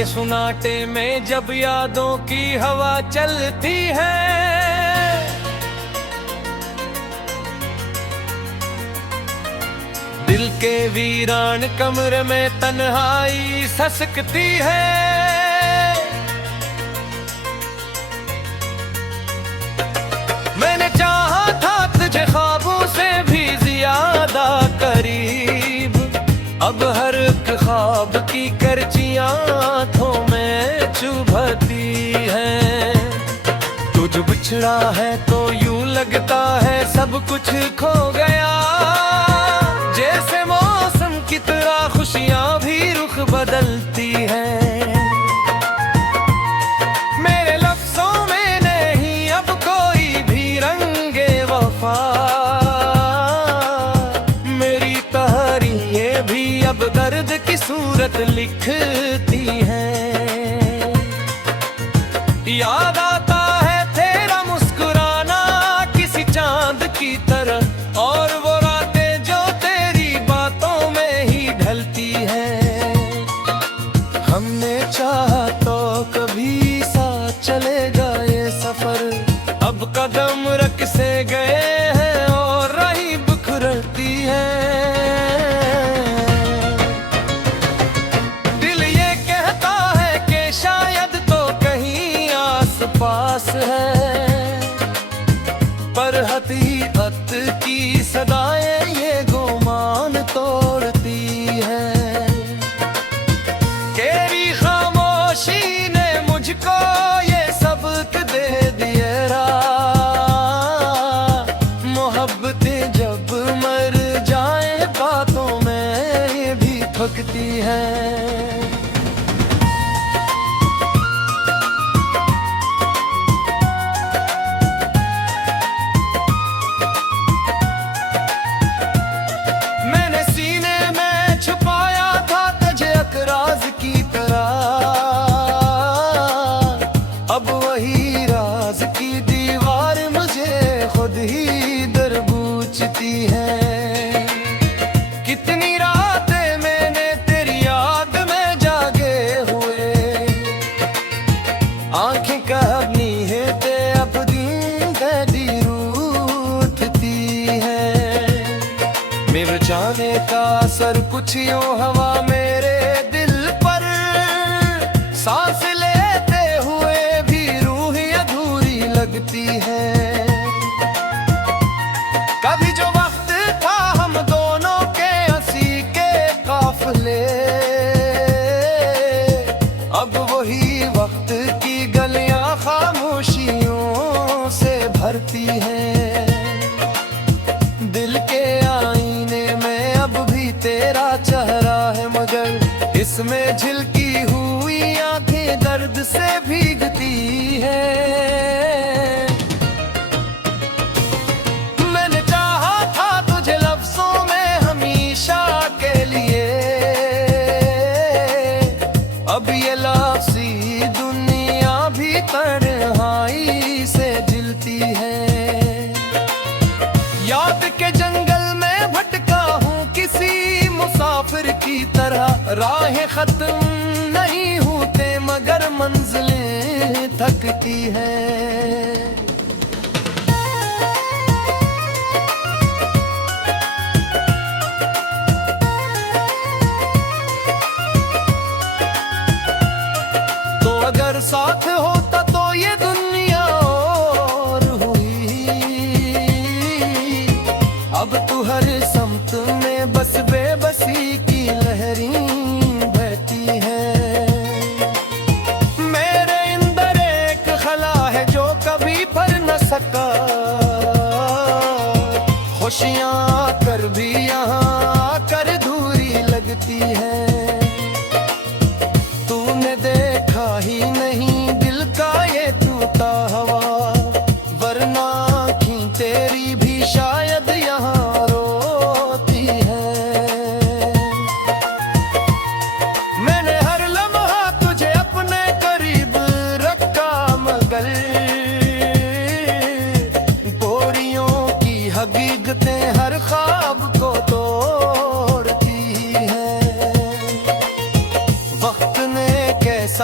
सन्नाटे सुनाटे में जब यादों की हवा चलती है, दिल के वीरान कमरे में तन्हाई ससकती है। मैंने चाहा था तुझे ख्वाबों से भी ज्यादा करीब, अब हर एक ख्वाब की करचियां आंखों में चुभती हैं। तुझ बिछड़ा है तो यूं लगता है सब कुछ खो गया, जैसे मौसम की तरह खुशियां भी रुख बदलती हैं। मेरे लफ्जों में नहीं अब कोई भी रंगे वफा, मेरी तहरीरें भी अब दर्द की सूरत लिखती हैं। याद आता है तेरा मुस्कुराना किसी चांद की तरह, और वो रातें जो तेरी बातों में ही ढलती हैं। हमने चाहा तो कभी साथ चलेगा ये सफर, अब कदम रख से गए हैं और राही बिखरती है। दिल ये कहता है कि शायद तो कहीं आस पास है, पर हकीकत की सदाएं ये गुमान तोड़ती है। तेरी खामोशी ने मुझको ये सबक दे दिया, मोहब्बतें जब मर जाए बातों में भी थकती है। अब वही राज की दीवार मुझे खुद ही दरबूचती है। कितनी रातें मैंने तेरी याद में जागे हुए, आंखें कब नीहते अब दिन गहरी रूठती है। मेरे जाने का असर कुछ यूं हवा मेरे दिल पर, सांस लेते हुए भी रूह अधूरी लगती है। कभी जो वक्त था हम दोनों के हंसी के काफिले, अब वही वक्त की गलियां खामोशियों से भरती हैं। दिल के आईने में अब भी तेरा चेहरा है, मगर इसमें झिलकी हुई आंखें दर्द से भीगती है। मैंने चाहा था तुझे लफ्जों में हमेशा के लिए, अब ये लासी दुनिया भी तन्हाई से जिलती है। याद के जंगल में भटका हूँ किसी मुसाफिर की तरह, राहें खत्म नहीं होते मगर मंजिलें थकती हैं। तो अगर साथ होता तो ये दुनिया और हुई, अब तू हर समत में बस बेबसी की लहरी बहती है। मेरे अंदर एक खला है जो कभी भर न सका, खुशियां कर भी यहाँ आकर धूरी लगती है। तूने देखा ही नहीं दिल का ये टूटा हवा, वरना आँखें तेरी भी शायद यहाँ रोती है। मैंने हर लम्हा तुझे अपने करीब रखा, मगर गोरियों की हकीकतें हर ख्वाब को तोड़ती है। वक्त ने कैसे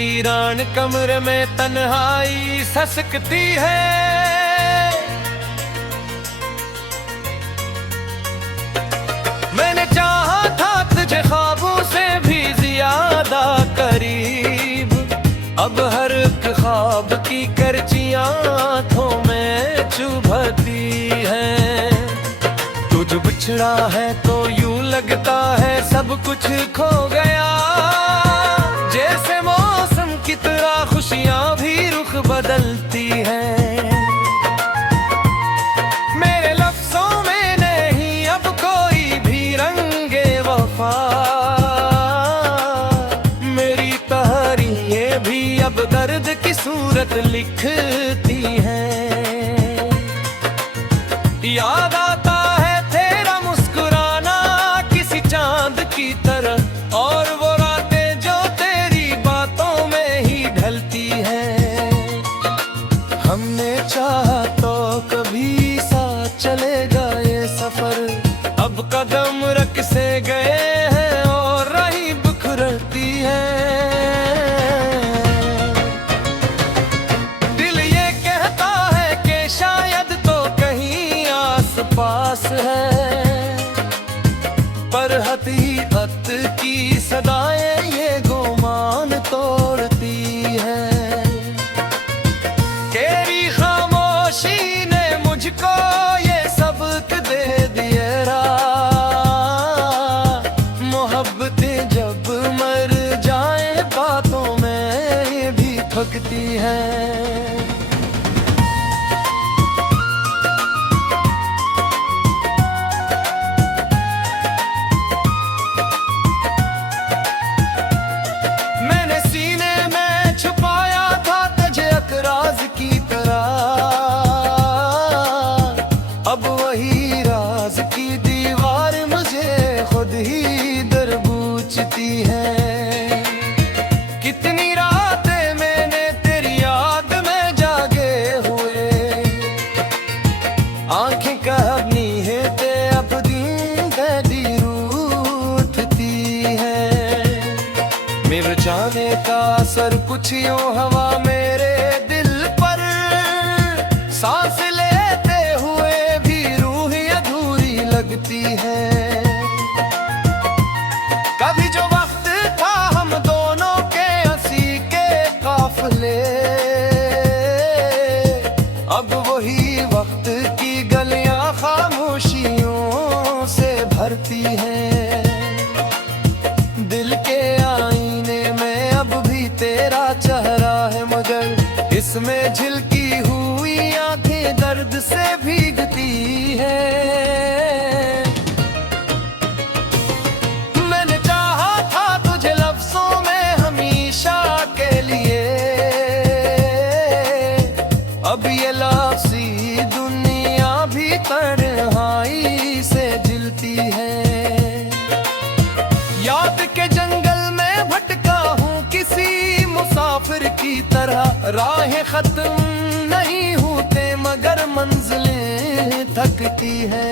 वीरान कमरे में तन्हाई ससकती है। मैंने चाहा था तुझे ख्वाबों से भी ज्यादा करीब, अब हर एक ख्वाब की करचियां आंखों में चुभती हैं। तू जो बिछड़ा है तो यूं लगता है सब कुछ खो गया, जैसे मौसम की तरह खुशियां भी रुख बदलती हैं। मेरे लफ्जों में नहीं अब कोई भी रंगे वफा, मेरी तहरीरें भी अब दर्द की सूरत लिखती हैं। याद आता है तेरा मुस्कुराना किसी चांद की तरह, और वो रातें जो तेरी बातों में ही ढलती हैं। हमने चाहा तो कभी साथ चलेगा ये सफर, अब कदम रख से गए हैं और राहें बिखरती हैं। दिल ये कहता है कि शायद तो कहीं आस पास है, पर हकीकत की सदाएं ये गुमान तोड़ती है। तेरी खामोशी ने मुझको ये सबक दे दिया, मोहब्बतें जब मर जाए बातों में भी थकती हैं। मैंने सीने में छुपाया था तुझे अकराज की तरह, अब वही राज की दीवार मुझे खुद ही दरबूचती है। कितनी रातें मैंने तेरी याद में जागे हुए, आंखें कब नीहते अब दिन गहरी रूठती है। मेरे जाने का असर कुछ यूं हवा मेरे दिल पर, सांस लेते हुए भी रूह अधूरी लगती है। कभी जो वक्त था हम दोनों के हंसी के काफिले, अब वही वक्त की गलियां खामोशियों से भरती हैं। दिल के आईने में अब भी तेरा चेहरा है, मगर इसमें झिलकी हुई आंखें दर्द से भीगती हैं। मैंने चाहा था तुझे लफ्जों में हमेशा के लिए, अब ये लफ्ज़ी दुनिया भी तन्हाई से जिलती है। याद के जंगल में भटका हूँ किसी मुसाफिर की तरह, राहें खत्म नहीं होते मगर मंजिलें थकती हैं।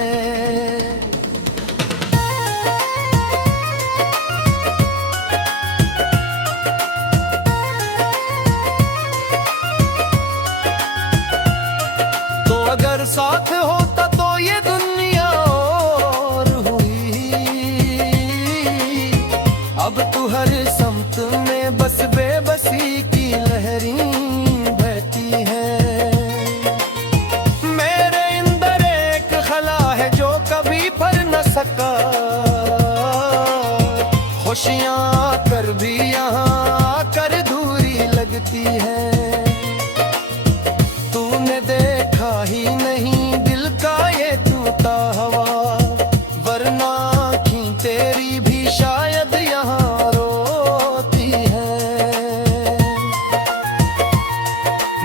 तो अगर साथ होता तो ये दुनिया और हुई, अब तू हर समत में बस बेबसी की लहरें बहती हैं। मेरे अंदर एक खला है जो कभी भर न सका, खुशियाँ कर भी यहाँ आकर दूरी लगती है। तूने देखा ही नहीं दिल का ये टूटा हवा, वरना की तेरी भी शायद यहाँ रोती है।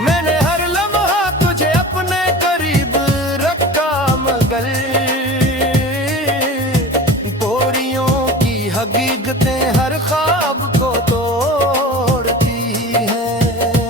मैंने हर लम्हा तुझे अपने करीब रखा, मगर बोरियों की हकीकतें हर ख्वाब को तोड़ती हैं।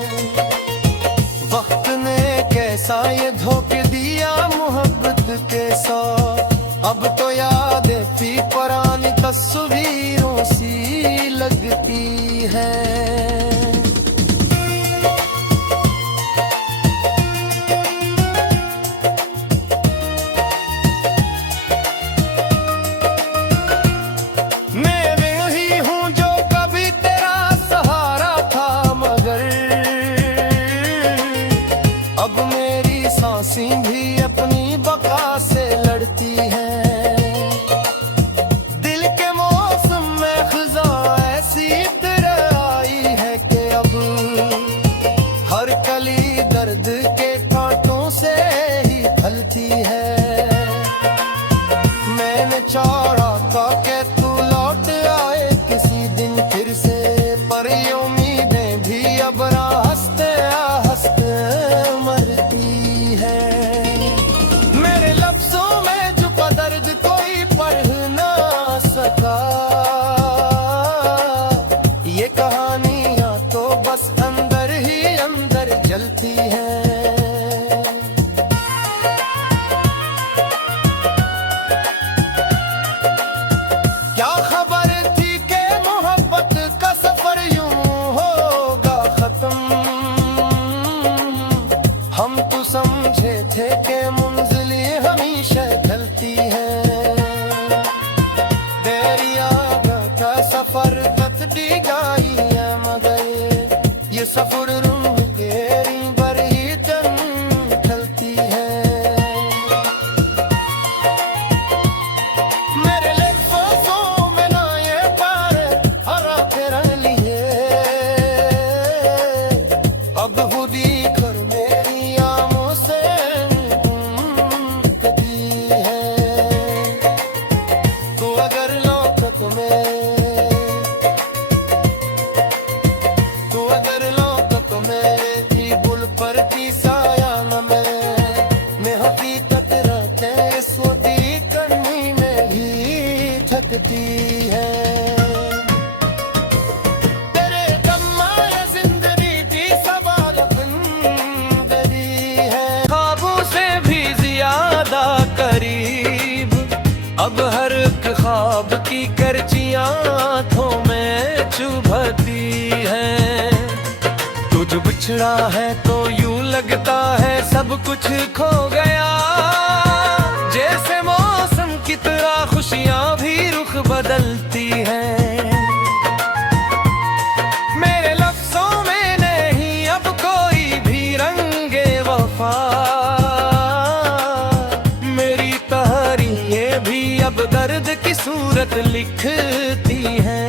जलती है। क्या खबर थी कि मोहब्बत का सफर यूं होगा खत्म, हम तो समझे थे कि मंजिलें हमेशा ढलती है। दरिया का सफर कतड़ी गाई है मगर ये सफर रूह गेरी बरी तन ढलती है। मेरे लफ्ज़ों में ना ये पार हरा तेरा लिए, अब खुदी कर मेरी आमों से कती है। तू अगर लौकत में, तू अगर लौकत में थी बुल पर थी साया न मैं हकीकत रहते सोती करनी में ही थकती है। तेरे दम्मा ये जिंदगी थी सवाल जिंदगी है, ख्वाबों से भी ज्यादा करीब अब हर एक ख्वाब की करचियां आंखों में चुभती है। तुझ बिछड़ा है तो यूं लगता है सब कुछ खो गया, जैसे मौसम की तरह खुशियां भी रुख बदलती हैं। मेरे लफ्ज़ों में नहीं अब कोई भी रंगे वफा, मेरी तहरीरें भी अब दर्द की सूरत लिखती हैं।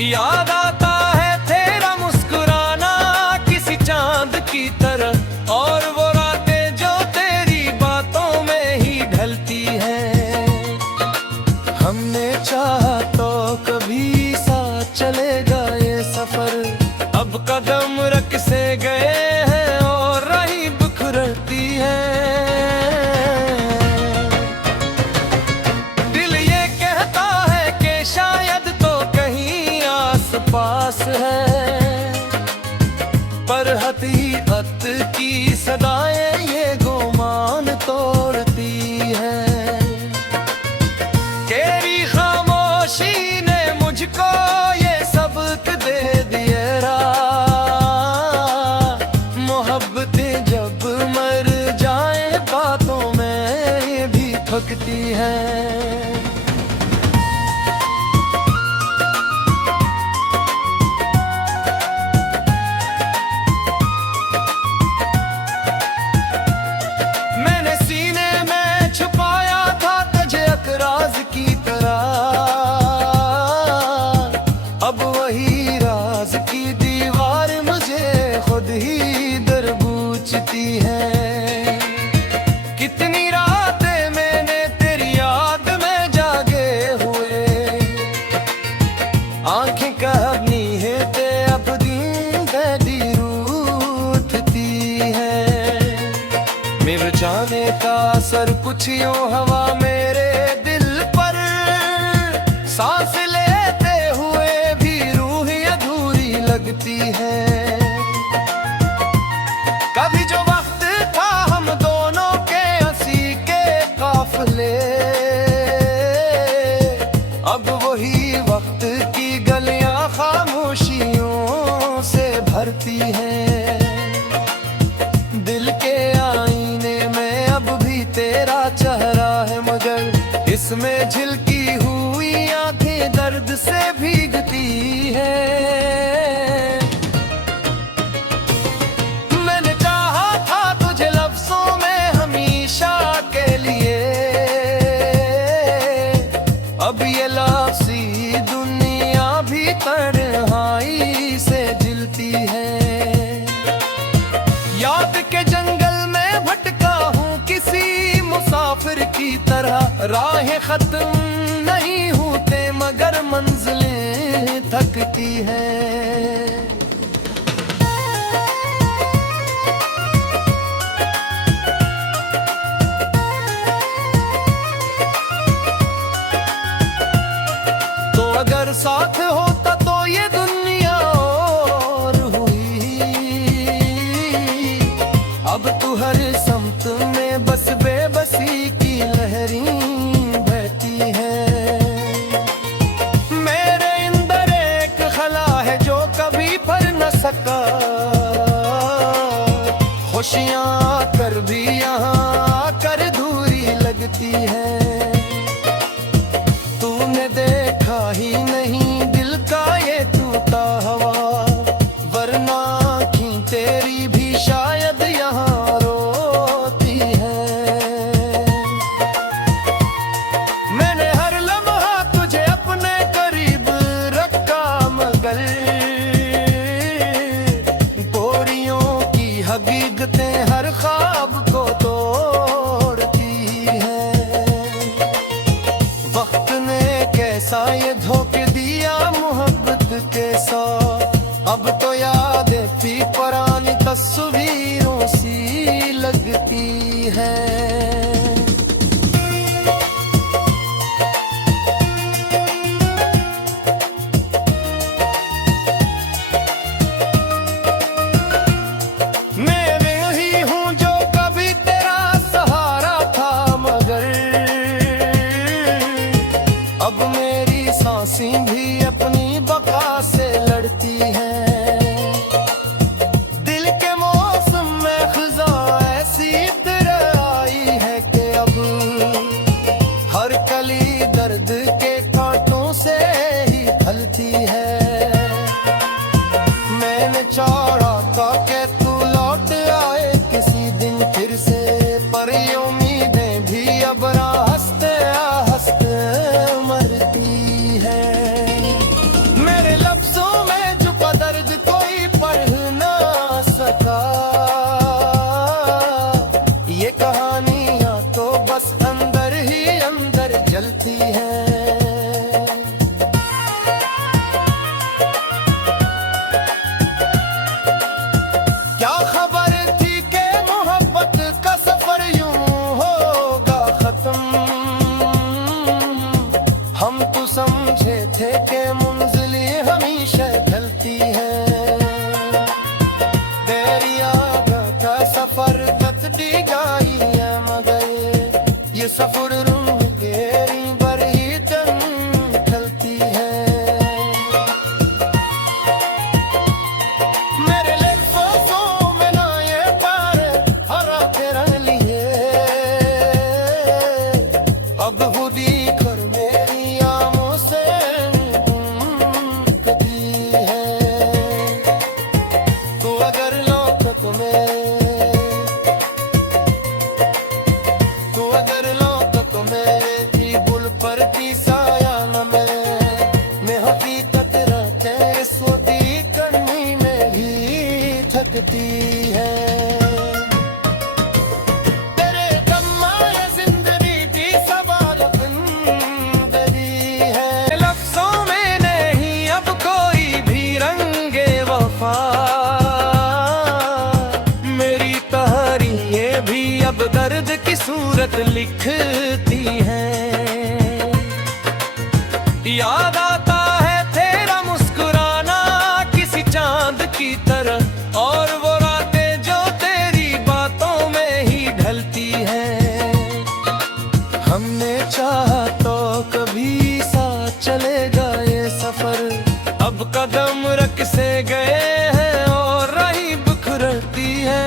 याद आता है तेरा मुस्कुराना किसी चांद की तरह, और वो रातें जो तेरी बातों में ही ढलती हैं। हमने चाहा तो कभी साथ चलेगा ये सफर, अब कदम रख से गए हैं और राही बिखरती है। दिल ये कहता है कि शायद तो कहीं आस पास है, पर हकीकत की सदाएं ये गुमान तोड़ती है। तेरी खामोशी ने मुझको ये सबक दे दिया, मोहब्बतें जब मर जाए बातों में ये भी थकती है। मैंने सीने में छुपाया था तुझे अकराज की तरह, अब वही राज की दीवार मुझे खुद ही दरबूचती है। कितनी रातें मैंने तेरी याद में जागे हुए, आंखें कहनी है ते अब दिन दर्दी रूठती है। मेरे जाने का असर कुछ यूं हवा मेरे दिल पर, सांस लेते हुए भी रूह अधूरी लगती है। कभी जो वक्त था हम दोनों के हंसी के काफिले, अब वही वक्त की गलियां खामोशियों से भरती हैं। दिल के आईने में अब भी तेरा चेहरा है मगर इसमें झिलकी हुई आंखें दर्द से भीगती है। मैंने चाहा था तुझे लफ्ज़ों में हमेशा के लिए, अब ये लासी दुनिया भी तन्हाई से जिलती है। याद के जंगल में भटका हूँ किसी मुसाफिर की तरह, राहें खत्म नहीं होते मगर मंजिलें थकती हैं। तो अगर साथ होता तो ये दुनिया और हुई अब तो यादें भी पुरानी तस्वीरों सी लगती है। अब मेरी सांसें भी अपनी बका से लड़ती हैं। दिल के मौसम में ख़ुज़ा ऐसी तरह आई है कि अब हर कली दर्द के कांटों से ही फलती है। मैंने चाहा था कि तू लौट आए किसी दिन फिर से, पर ये उम्मीदें भी अब हंसते हंसते मरती है। मेरे लफ्जों में छुपा दर्द कोई पढ़ ना सका, ये कहानियां तो बस अंदर ही अंदर जलती हैं। क्या खबर थी कि मोहब्बत का सफर यूं होगा खत्म, हम तो समझे थे कि मंजिलें हमेशा ढलती है। दरिया का सफर कतड़ी गाई है, मगर ये सफर रूह गेरी पर ही तन ढलती है। मेरे लफ्ज़ों में ना ये प्यार हरा के रंग लिए, अब खुदी कर मेरी आँखों से कटी है। तू अगर लौट तो मेरे भी बुल पर की साया न मैं हकीकत रखे सोती करनी में ही थकती है। तेरे गम्मा ये जिंदगी की सवाल जिंदगी है। लफ्जों में नहीं अब कोई भी रंगे वफा, मेरी तहरीरें भी अब दर्द की सूरत लिखती हैं। याद आता है तेरा मुस्कुराना किसी चांद की तरह, और वो रातें जो तेरी बातों में ही ढलती हैं। हमने चाहा तो कभी साथ चलेगा ये सफर, अब कदम रख से गए हैं और राही बिखरती है।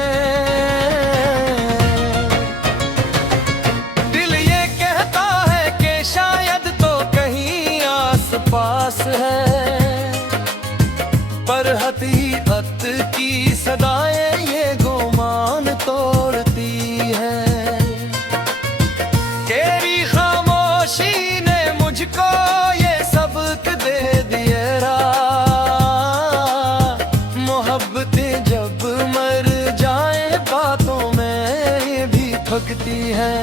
पास है पर हकीकत की सदाएं ये गुमान तोड़ती है। तेरी खामोशी ने मुझको ये सबक दे दिया, मोहब्बतें जब मर जाए बातों में भी थकती है।